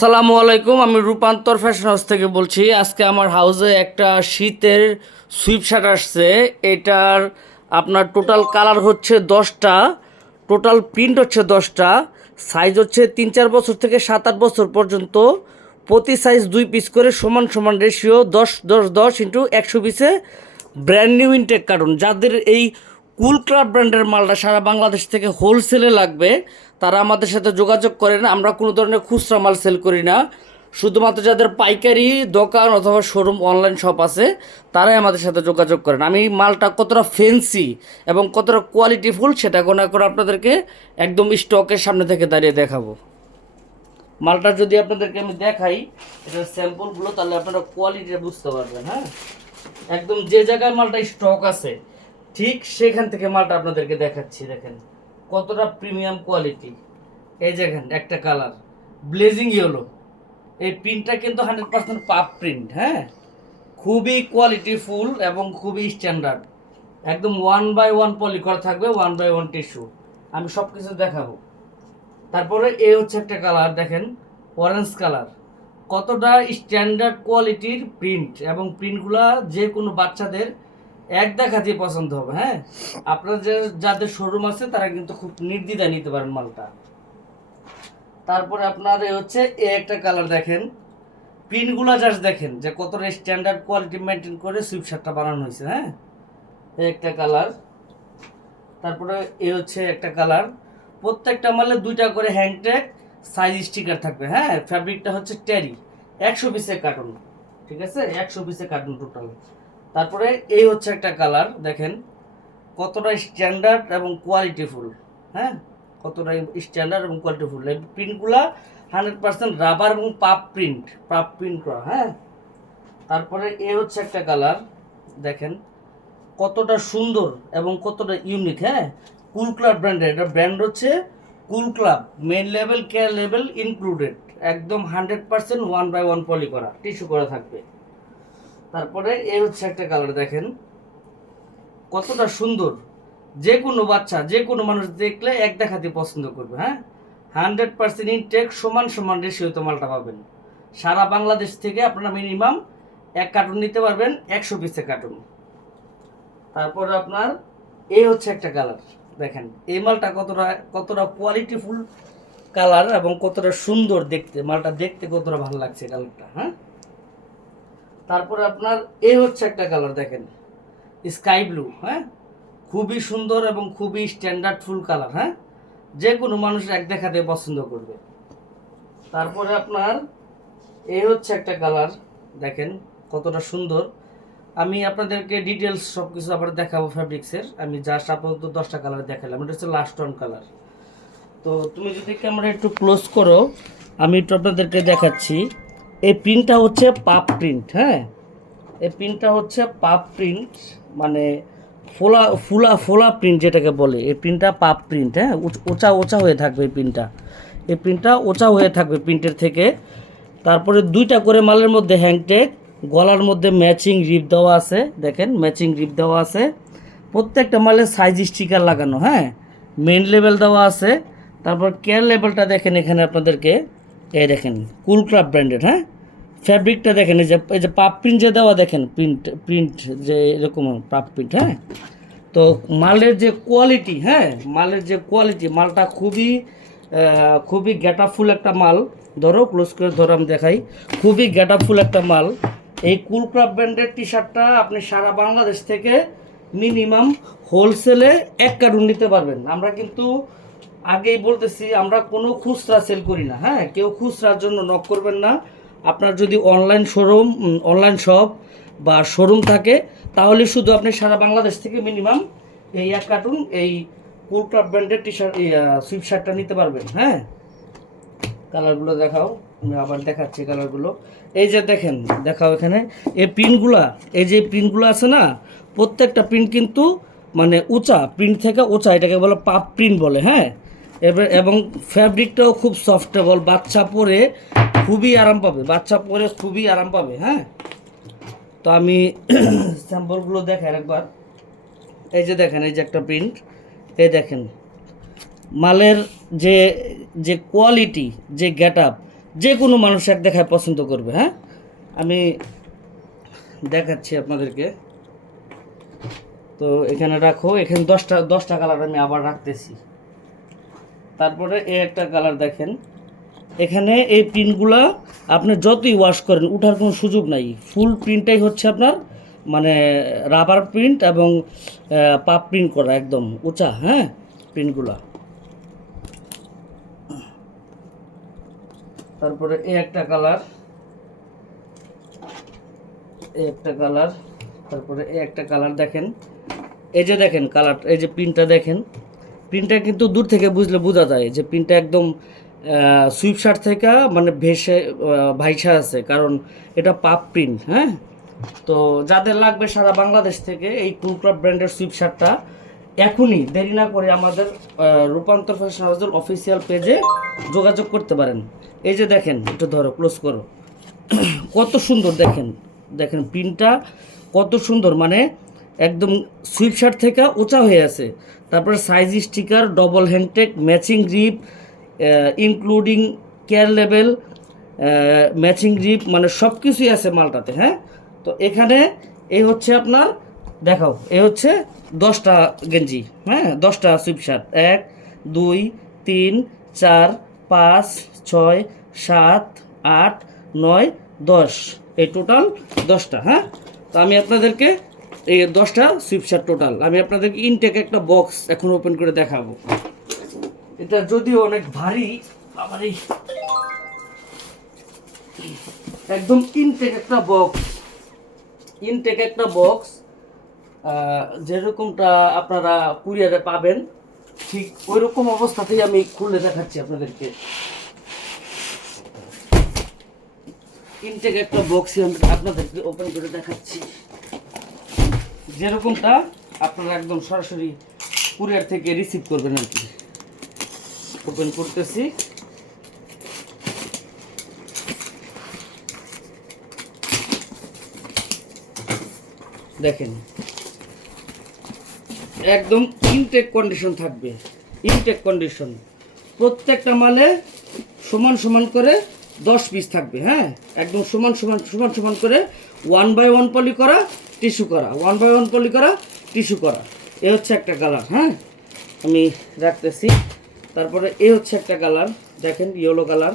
আসসালামু আলাইকুম। আমি রূপান্তর ফ্যাশন হাউস থেকে বলছি। আজকে আমার হাউসে একটা শীতের সুইপ শার্ট আসছে। এটার আপনার টোটাল কালার হচ্ছে 10টা, টোটাল প্রিন্ট হচ্ছে 10টা, সাইজ হচ্ছে 3-4 বছর থেকে 7-8 বছর পর্যন্ত। প্রতি সাইজ 2 পিস করে সমান সমান রেশিও 10-10-10 × 100 পিসে ব্র্যান্ড নিউ ইনটেক কার্টুন। যাদের এই কুল ক্লাব ব্র্যান্ডের মালটা সারা বাংলাদেশ থেকে হোলসেলে লাগবে তারা আমাদের সাথে যোগাযোগ করেন। আমরা কোনো ধরনের খুচরা মাল সেল করি না, শুধুমাত্র যাদের পাইকারি দোকান অথবা শোরুম অনলাইন শপ আছে তারাই আমাদের সাথে যোগাযোগ করেন। আমি মালটা কতটা ফেন্সি এবং কতটা কোয়ালিটিফুল সেটা গোনা করে আপনাদেরকে একদম স্টকের সামনে থেকে দাঁড়িয়ে দেখাবো। মালটা যদি আপনাদেরকে আমি দেখাই এটার স্যাম্পলগুলো, তাহলে আপনারা কোয়ালিটিটা বুঝতে পারবেন। হ্যাঁ, একদম যে জায়গায় মালটা স্টক আছে ঠিক সেখান থেকে মালটা আপনাদেরকে দেখাচ্ছি। দেখেন কতটা প্রিমিয়াম কোয়ালিটি। এই দেখেন একটা কালার ব্লেজিং ইয়েলো, এই প্রিন্টটা কিন্তু 100% পাপ প্রিন্ট। হ্যাঁ, খুবই কোয়ালিটিফুল এবং খুবই স্ট্যান্ডার্ড। একদম 1/1 পলি করা থাকবে, 1/1 টিস্যু। আমি সব কিছু দেখাবো। তারপরে এ হচ্ছে একটা কালার, দেখেন অরেঞ্জ কালার, কতটা স্ট্যান্ডার্ড কোয়ালিটির প্রিন্ট এবং প্রিন্টগুলা যে কোনো বাচ্চাদের এক দেখাতেই পছন্দ হবে। হ্যাঁ, আপনার যাদের শোরুম আছে তারা কিন্তু খুব নির্দ্বিধায় নিতে পারেন মালটা। তারপরে আপনার এ হচ্ছে এ একটা কালার, দেখেন প্রিন্টগুলো জাস্ট দেখেন যে কতটা স্ট্যান্ডার্ড কোয়ালিটি মেনটেন করে সুইপ শার্টটা বানানো হয়েছে। হ্যাঁ, এই একটা কালার। তারপরে এ হচ্ছে একটা কালার। প্রত্যেকটা মালে 2টা করে হ্যান্ডট্যাগ সাইজ স্টিকার থাকবে। হ্যাঁ, ফ্যাব্রিকটা হচ্ছে টেরি, 100 পিসের কার্টুন। ঠিক আছে, 100 পিসের কার্টুন টোটাল। তারপরে এই হচ্ছে একটা কালার, দেখেন কতটা স্ট্যান্ডার্ড এবং কোয়ালিটিফুল। হ্যাঁ, কতটা স্ট্যান্ডার্ড এবং কোয়ালিটিফুল। এই প্রিন্টগুলা 100% রাবার এবং পাপ প্রিন্ট করা। হ্যাঁ, তারপরে এ হচ্ছে একটা কালার, দেখেন কতটা সুন্দর এবং কতটা ইউনিক। হ্যাঁ, কুল ক্লাব ব্র্যান্ডের, এটা ব্র্যান্ড হচ্ছে cool club, main level care level included, একদম 100% 1/1 পলি করা, টিস্যু করা থাকবে। তারপরে এই হচ্ছে একটা কালার, দেখেন কতটা সুন্দর। যে কোনো বাচ্চা যে কোনো মানুষ দেখলে এক দেখাতে পছন্দ করবে। হ্যাঁ, 100% ইনটেক সমান সমান রেশিওতে মালটা পাবেন। সারা বাংলাদেশ থেকে আপনারা মিনিমাম এক কার্টুন নিতে পারবেন, 100 পিসের কার্টুন। তারপরে আপনার এই হচ্ছে একটা কালার, দেখেন এই মালটা কতটা কতটা কোয়ালিটিফুল কালার এবং কতটা সুন্দর দেখতে, মালটা দেখতে কতটা ভালো লাগছে কালারটা। হ্যাঁ, তারপরে আপনার এই হচ্ছে একটা কালার, দেখেন স্কাই ব্লু। হ্যাঁ, খুবই সুন্দর এবং খুবই স্ট্যান্ডার্ড ফুল কালার। হ্যাঁ, যে কোনো মানুষ এক দেখাতে পছন্দ করবে। তারপরে আপনার এই হচ্ছে একটা কালার, দেখেন কতটা সুন্দর। আমি আপনাদেরকে ডিটেলস সব কিছু আবার দেখাবো ফ্যাব্রিক্সের। আমি জাস্ট আপাতত 10টা কালার দেখালাম, এটা হচ্ছে লাস্ট ওয়ান কালার। তো তুমি যদি ক্যামেরা একটু ক্লোজ করো আমি একটু আপনাদেরকে দেখাচ্ছি। এই প্রিন্টটা হচ্ছে পাপ প্রিন্ট। হ্যাঁ, এই প্রিন্টটা হচ্ছে পাপ প্রিন্ট, মানে ফোলা ফুলা ফোলা প্রিন্ট যেটাকে বলে, এই প্রিন্টটা পাপ প্রিন্ট। হ্যাঁ, ওচা ওচা হয়ে থাকবে এই প্রিন্টটা ওচা হয়ে থাকবে প্রিন্টের থেকে। তারপরে 2টা করে মালের মধ্যে হ্যান্ডটেগ, গলার মধ্যে ম্যাচিং রিপ দেওয়া আছে, দেখেন ম্যাচিং রিপ দেওয়া আছে। প্রত্যেকটা মালের সাইজ স্টিকার লাগানো। হ্যাঁ, মেন লেভেল দেওয়া আছে। তারপর কেয়ার লেভেলটা দেখেন এখানে আপনাদেরকে, এই দেখেন কুল ক্লাব ব্র্যান্ডেড। হ্যাঁ, ফ্যাব্রিকটা দেখেন, এই যে পাপ প্রিন্ট যে দেওয়া, দেখেন প্রিন্ট যে এরকম পাপ প্রিন্ট। হ্যাঁ, তো মালের যে কোয়ালিটি, হ্যাঁ মালের যে কোয়ালিটি, মালটা খুবই গেটআপফুল একটা মাল। ধরো ক্লোজ করে ধরো আমি দেখাই, খুবই গেটআপফুল একটা মাল। এই কুল ক্রাফট ব্র্যান্ডের টি শার্টটা আপনি সারা বাংলাদেশ থেকে মিনিমাম হোলসেলে এক কার্টুন নিতে পারবেন। আমরা কিন্তু আগেই বলতেছি আমরা কোনো খুচরা সেল করি না। হ্যাঁ, কেউ খুচরার জন্য নক করবেন না। আপনার যদি অনলাইন শপ বা শোরুম থাকে তাহলে শুধু আপনি সারা বাংলাদেশ থেকে মিনিমাম এই এক কার্টুন এই কুল ক্রাফট ব্র্যান্ডের টি শার্ট, সুইপ শার্টটা নিতে পারবেন। হ্যাঁ, কালারগুলো দেখাও, আমি আবার দেখাচ্ছি কালারগুলো। এই যে দেখেন, দেখাও এখানে এই প্রিন্টগুলা, এই যে প্রিন্টগুলো আছে না, প্রত্যেকটা প্রিন্ট কিন্তু মানে উঁচা, প্রিন্ট থেকে উঁচা, এটাকে বলে পাপ প্রিন্ট বলে। হ্যাঁ, এবং ফ্যাব্রিকটাও খুব সফটেবল, বাচ্চা পরে খুবই আরাম পাবে। হ্যাঁ, তো আমি স্যাম্পলগুলো দেখাই একবার। এই যে দেখেন, এই যে একটা প্রিন্ট, এই দেখেন মালের যে যে কোয়ালিটি, যে গেটআপ, যে কোনো মানুষ এক দেখায় পছন্দ করবে। হ্যাঁ, আমি দেখাচ্ছি আপনাদেরকে। তো এখানে রাখো, এখানে 10টা কালার আমি আবার রাখতেছি। তারপরে এই একটা কালার দেখেন, এখানে এই প্রিন্টগুলা আপনি যতই ওয়াশ করেন উঠার কোনো সুযোগ নাই। ফুল প্রিন্টটাই হচ্ছে আপনার মানে রাবার প্রিন্ট এবং পাপ প্রিন্ট করা একদম উঁচা। হ্যাঁ, প্রিন্টগুলা। তারপরে এই একটা কালার, এই একটা কালার, তারপরে এই একটা কালার দেখেন। এই যে দেখেন কালার, এই যে প্রিন্টটা দেখেন, প্রিন্টটা কিন্তু দূর থেকে বুঝলে বোঝা যায় যে প্রিন্টটা একদম সুইপ শার্ট থেকে মানে ভেসে ভাইসা আছে, কারণ এটা পাপ প্রিন্ট। হ্যাঁ, তো যাদের লাগবে সারা বাংলাদেশ থেকে এই টুলক্রাফট ব্র্যান্ডের সুইপ শার্টটা, এখনই দেরি না করে আমাদের রূপান্তর ফ্যাশন হাউসের অফিসিয়াল পেজে যোগাযোগ করতে পারেন। এই যে দেখেন, একটু ধরো, ক্লোজ করো, কত সুন্দর দেখেন, দেখেন প্রিন্টটা কত সুন্দর, মানে একদম সুইপ শার্ট থেকে উঁচা হয়ে আছে। তারপরে size sticker, double hand tag, matching grip, including care level, matching grip, মানে সব কিছুই আছে মালটাতে। হ্যাঁ, তো এখানে এই হচ্ছে আপনার, দেখাও, এই হচ্ছে 10টা গেঞ্জি। হ্যাঁ, 10টা সুইপ শার্ট, 1 2 3 4 5 6 7 8 9 10, এই টোটাল 10টা। হ্যাঁ, তো আমি আপনাদেরকে এই 10টা সুইপ শার্ট টোটাল আমি আপনাদেরকে ইনটেক একটা বক্স এখন ওপেন করে দেখাবো। এটা যদিও অনেক ভারী, আমার এই একদম ইনটেক একটা বক্স, ইনটেক একটা বক্স, যেরকমটা আপনারা কুরিয়ারে পাবেন ঠিক ওই রকম অবস্থাতেই আমি খুলে দেখাচ্ছি আপনাদেরকে। ইনটেক একটা বক্স আমি আপনাদেরকে ওপেন করে দেখাচ্ছি, যেরকমটা আপনারা একদম সরাসরি কুরিয়ার থেকে রিসিভ করবেন আর কি। ওপেন করতেছি, দেখেন একদম ইনটেক কন্ডিশন থাকবে, ইনটেক কন্ডিশন। প্রত্যেকটা মালে সমান সমান করে 10 পিস থাকবে। হ্যাঁ, একদম সমান সমান সমান সমান করে 1 বাই 1 পলি করা, টিস্যু করা, 1 বাই 1 পলি করা, টিস্যু করা। এ হচ্ছে একটা কালার। হ্যাঁ, আমি রাখতেছি। তারপরে এ হচ্ছে একটা কালার, দেখেন ইয়েলো কালার,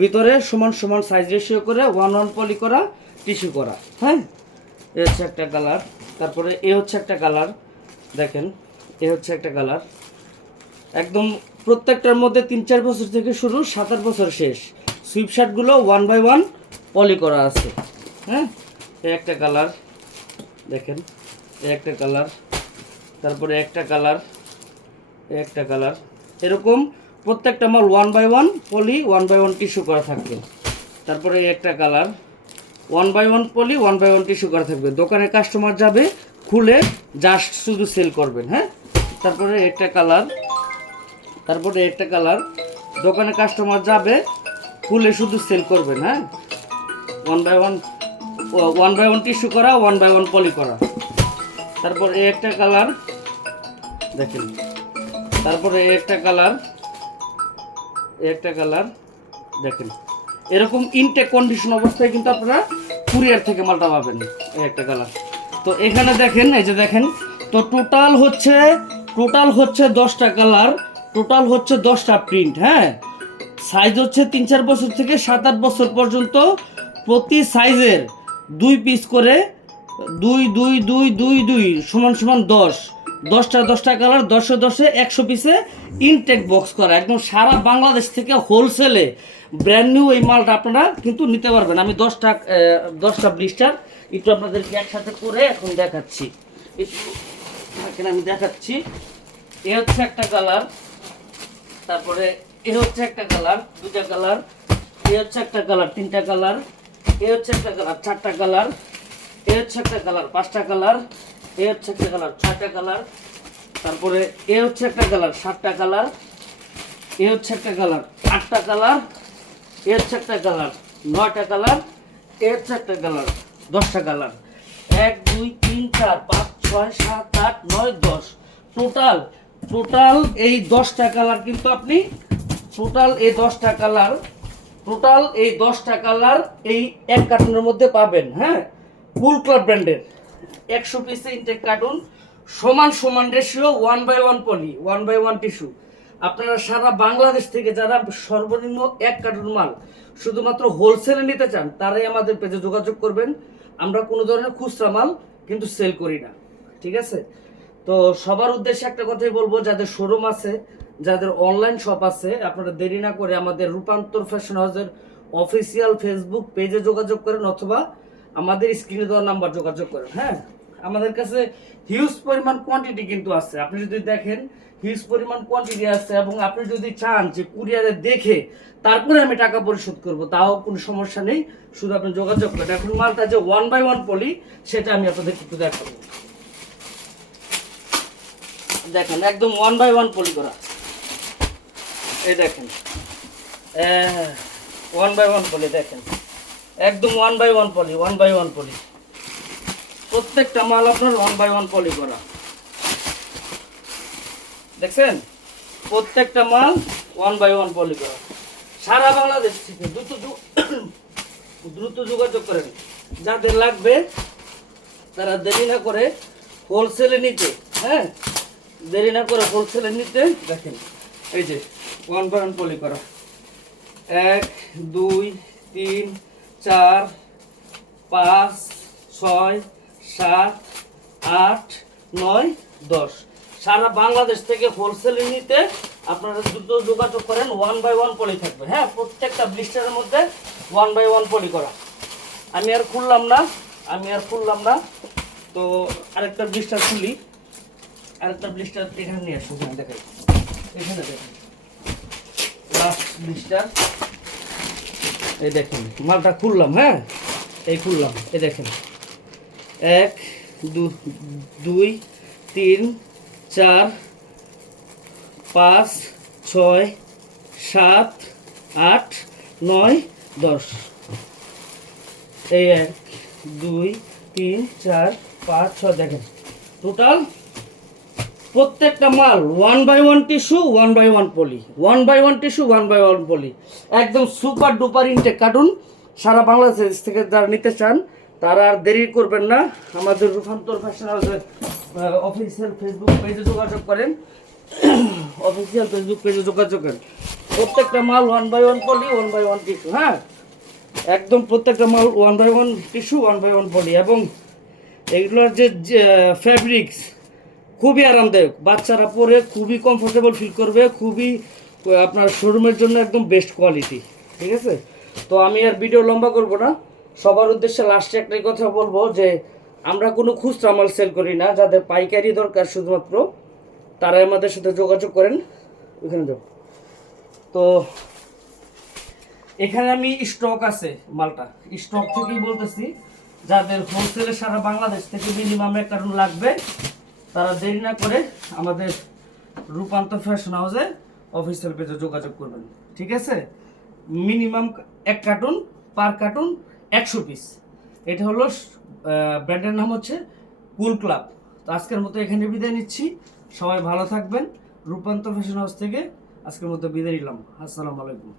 ভিতরে সমান সমান সাইজ রেশিও করে 1 1 পলি করা, টিস্যু করা। হ্যাঁ, এ হচ্ছে একটা কালার। তারপরে এ হচ্ছে একটা কালার, দেখেন এ হচ্ছে একটা কালার। একদম প্রত্যেকটার মধ্যে 3-4 বছর থেকে শুরু, 7-8 বছর শেষ। সুইপ শার্টগুলো 1 বাই 1 পলি করা আছে। হ্যাঁ, এ একটা কালার, দেখেন এ একটা কালার, তারপরে একটা কালার, এ একটা কালার। এরকম প্রত্যেকটা মাল 1 বাই 1 পলি, 1 বাই 1 টিস্যু করা থাকবে। তারপরে এই একটা colour, 1 by 1 poly, 1 by 1 tissue করা থাকবে। দোকানে কাস্টমার যাবে, খুলে জাস্ট শুধু সেল করবেন। হ্যাঁ, তারপরে একটা কালার, তারপরে একটা কালার, দোকানে কাস্টমার যাবে, খুলে শুধু সেল করবেন। হ্যাঁ, 1 বাই 1 টিস্যু করা, 1 বাই 1 পলি করা। তারপর এই একটা কালার, দেখেন, তারপরে এই একটা কালার, এই একটা কালার, দেখেন এরকম ইনটেক কন্ডিশন অবস্থায় কিন্তু আপনারা কুরিয়ার থেকে মালটা পাবেন। এই একটা কালার। তো এখানে দেখেন, এই যে দেখেন, তো টোটাল হচ্ছে 10টা কালার, টোটাল হচ্ছে 10টা প্রিন্ট। হ্যাঁ, সাইজ হচ্ছে 3-4 বছর থেকে 7-8 বছর পর্যন্ত, প্রতি সাইজের 2 পিস করে, 2 2 2 2 2 সমান সমান 10টা কালার, 10 10 100 পিসে ইনটেক বক্স করা, একদম সারা বাংলাদেশ থেকে হোলসেলে ব্র্যান্ড নিউ এই মালটা আপনারা কিন্তু নিতে পারবেন। আমি 10টা ব্লিস্টার একটু আপনাদেরকে একসাথে করে এখন দেখাচ্ছি, একটু আমি দেখাচ্ছি। এ হচ্ছে একটা কালার, তারপরে এ হচ্ছে একটা কালার, 2টা কালার, এ হচ্ছে একটা কালার, 3টা কালার, এ হচ্ছে একটা কালার, 4টা কালার, এ হচ্ছে একটা কালার, 5টা কালার, এ হচ্ছে একটা কালার, 6টা কালার, তারপরে এ হচ্ছে একটা কালার, 7টা কালার, এ হচ্ছে একটা কালার, 8টা কালার, এ হচ্ছে একটা কালার, 9টা কালার, এ হচ্ছে একটা কালার, 10টা কালার। 1 2 3 4 5 6 7 8 9 10, টোটাল এই 10টা কালার কিন্তু আপনি, টোটাল এই 10টা কালার টোটাল এই 10টা কালার এই এক কার্টুনের মধ্যে পাবেন। হ্যাঁ, কুল ক্লাব ব্র্যান্ডের 100 পিসে ইনটেক কার্টুন, সমান সমান রেশিও, 1/1 পলি, 1/1 টিস্যু। আপনারা সারা বাংলাদেশ থেকে যারা সর্বনিম্ন এক কার্টুন মাল শুধুমাত্র হোলসেলে নিতে চান, তারাই আমাদের পেজে যোগাযোগ করবেন। আমরা কোনো ধরনের খুচরা মাল কিন্তু সেল করি না, ঠিক আছে? তো সবার উদ্দেশ্যে একটা কথাই বলবো, যাদের শোরুম আছে, যাদের অনলাইন শপ আছে, আপনারা দেরি না করে আমাদের রূপান্তর ফ্যাশন হাউসের অফিসিয়াল ফেসবুক পেজে যোগাযোগ করেন, অথবা আমাদের স্ক্রিনে দেওয়া নাম্বার যোগাযোগ করেন। হ্যাঁ, আমাদের কাছে হিউজ পরিমাণ কোয়ান্টিটি কিন্তু আছে। আপনি যদি দেখেন হিউজ পরিমাণ কোয়ান্টিটি আছে, এবং আপনি যদি চান যে কুরিয়ারে দেখে তারপরে আমি টাকা পরিশোধ করব, তাও কোনো সমস্যা নেই, শুধু আপনি যোগাযোগ করেন। এখন মালটা যে 1/1 পলি, সেটা আমি আপনাদের একটু দেখাবো। দেখেন একদম 1/1 পলি করা, এই দেখেন 1/1 পলি, দেখেন একদম 1/1 পলি, 1/1 পলি, প্রত্যেকটা মাল আপনার 1/1 পলি করা। দেখছেন, প্রত্যেকটা মাল 1/1 পলি করা। সারা বাংলাদেশ থেকে দ্রুত যোগাযোগ করেন। যাদের লাগবে তারা দেরি না করে হোলসেলে নিতে, হ্যাঁ, দেরি না করে হোলসেলে নিতে। দেখেন এই যে 1/1 পলি করা, 1 2 3 4 5 6 7 8 9 10। সারা বাংলাদেশ থেকে হোলসেলে নিতে আপনারা দ্রুত যোগাযোগ করেন। 1/1 পলি থাকবে। হ্যাঁ, প্রত্যেকটা ব্লিস্টারের মধ্যে 1/1 পলি করা। আমি আর খুললাম না, তো আরেকটা ব্লিস্টার খুলি, আরেকটা ব্লিস্টার এখানে নিয়ে আসুন, দেখাই, এখানে দেখেন লাস্ট ব্লিস্টার। এই দেখেন মালটা খুললাম, হ্যাঁ, এই খুললাম, এই দেখেন 1 2 3 4 5 6 7 8 9 10। এই 1 2 3 4 5 6, দেখেন টোটাল প্রত্যেকটা মাল 1/1 টিস্যু, 1/1 পলি, 1/1 টিস্যু, 1/1 পলি, একদম সুপার ডুপার ইনটেক কার্টুন। সারা বাংলাদেশ থেকে যারা নিতে চান তারা আর দেরি করবেন না, আমাদের রূপান্তর ফ্যাশন হাউসের অফিসিয়াল ফেসবুক পেজে যোগাযোগ করেন, অফিসিয়াল ফেসবুক পেজে যোগাযোগ করেন। প্রত্যেকটা মাল 1/1 পলি, 1/1 টিস্যু। হ্যাঁ, একদম প্রত্যেকটা মাল 1/1 টিস্যু, 1/1 পলি, এবং এগুলোর যে ফ্যাব্রিক্স খুবই আরামদায়ক, বাচ্চারা পরে খুবই কমফোর্টেবল ফিল করবে, খুবই আপনার শোরুমের জন্য একদম বেস্ট কোয়ালিটি, ঠিক আছে? তো আমি আর ভিডিও লম্বা করব না, সবার উদ্দেশ্যে লাস্টে একটাই কথা বলবো যে আমরা কোনো খুচরা মাল সেল করি না। যাদের পাইকারি দরকার শুধুমাত্র তারাই আমাদের সাথে যোগাযোগ করেন। ওইখানে যাও, তো এখানে আমি স্টক আছে মালটা, স্টক থেকেই বলতেছি। যাদের হোলসেলে সারা বাংলাদেশ থেকে মিনিমাম 1 কার্টুন লাগবে, তারা দেরি না করে আমাদের রূপান্তর ফ্যাশন হাউসে অফিসিয়াল পেজে যোগাযোগ করবেন, ঠিক আছে? Minimum 1 cartoon, per carton 100 piece. এটা হলো ব্র্যান্ডের নাম হচ্ছে কুল ক্লাব। তো আজকের মতো এখানে বিদায় নিচ্ছি, সবাই ভালো থাকবেন। রূপান্তর ফ্যাশন হাউস থেকে আজকের মতো বিদায় নিলাম। আসসালামু আলাইকুম।